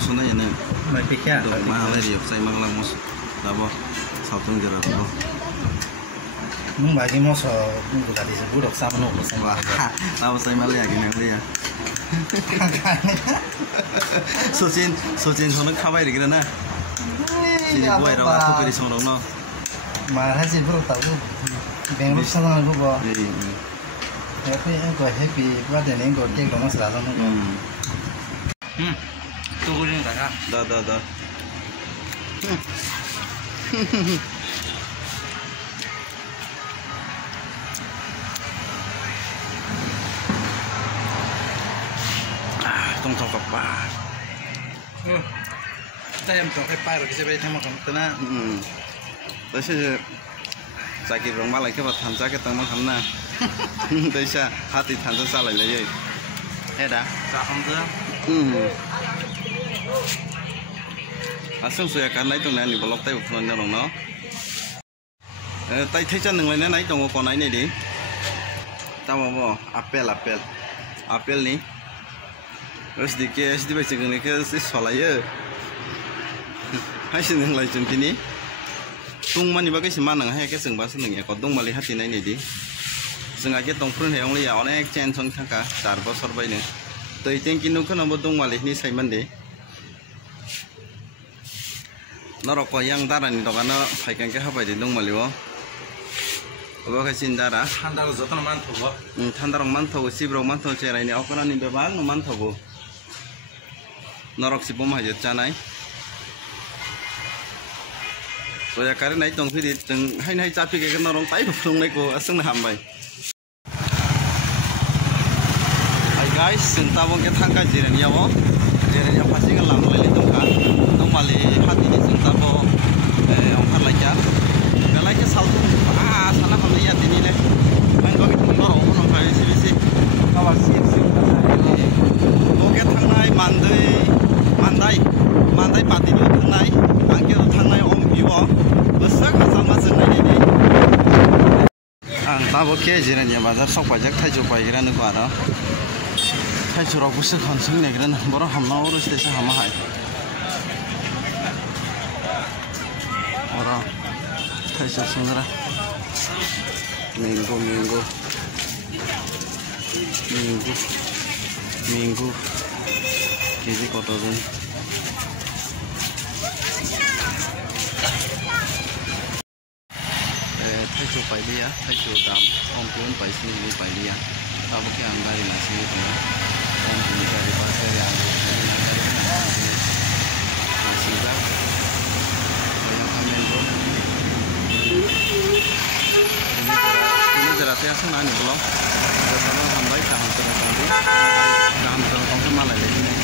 moso na yan eh. May pikya. Mahal ay diop sa imang lang moso. Dabo sautong jero ko. Nung bagi moso nung tadi sebut sama nung sama. Dabo sa imang lagi nang dia. Sochin sono khabai ri na. Sini buai ra tu kiri sono no. Marah sih bro tahu. Bengaluru sana aku bawa. Happy birthday nih gue cek dong masalah sama. Tunggu nih kakak. Dah. Tong apa? Kita yang tong apa? Kita bisa makan kena. Terus sakit orang malah kita thansa kita makan na. Terus hati thansa salah lagi. Dah. Sakam tu. Asal saya karena itu nanti blog tay ufunan orang no. Tay thay neng lainnya naik tong kau naik ni di. Tahu apa? Apel ni. Terus dikit baca ni ke si solaya. Hai sih neng lain jumpi ni. Tung mana bagai si mana hai ke seng bahasa neng ya. Kau tung melihat ini di. Sengaja tong pun yang liya onek chain song thangka darbo sorbai ni. Tuh itu yang kinu kan abang tung malih ni saya mandi. Norok yang darah ni dokana paikan ke apa di tung malih wo. Oke kasih darah. Handal zotan mantu. Handal mantu si bro mantu cerai ni. Aku ni bebal no mantu bu. Norok si bom aja canai. Soalnya karena itu tong pidi tong hai capi ke norong tai bung naik ko aseng hambai. Guys, senta bong ke thangka jiren ya bo. Jiren ya pasti kan lam lele tongka. Tong mali hati ni senta bo ongkar laja. Galai ke saltu sana kami ya tini le. Main bagi tong loro ono kai sibisi. Kawas sip. Oke thangnai mandai pati do thangnai. Angke do thangnai om bibo. Besak sama sengai ni. Ang tabo ke jiren ya bazar sok pajak thai jo pai gira nu ko ara. Hai curah busuk hansing negran baru hamna urus desa hama hai. Orang hai sesungguhnya minggu kiri kotoran. Hai coba dia, hai coba kompiun pai sini pai dia. Tahu ke anggar di nasi itu. Ini dari pasar yang masih dah banyak kamen bro. Ini jeratnya asal nani belum. Kalau hambai tahan terus nanti, tahan terus malah lagi.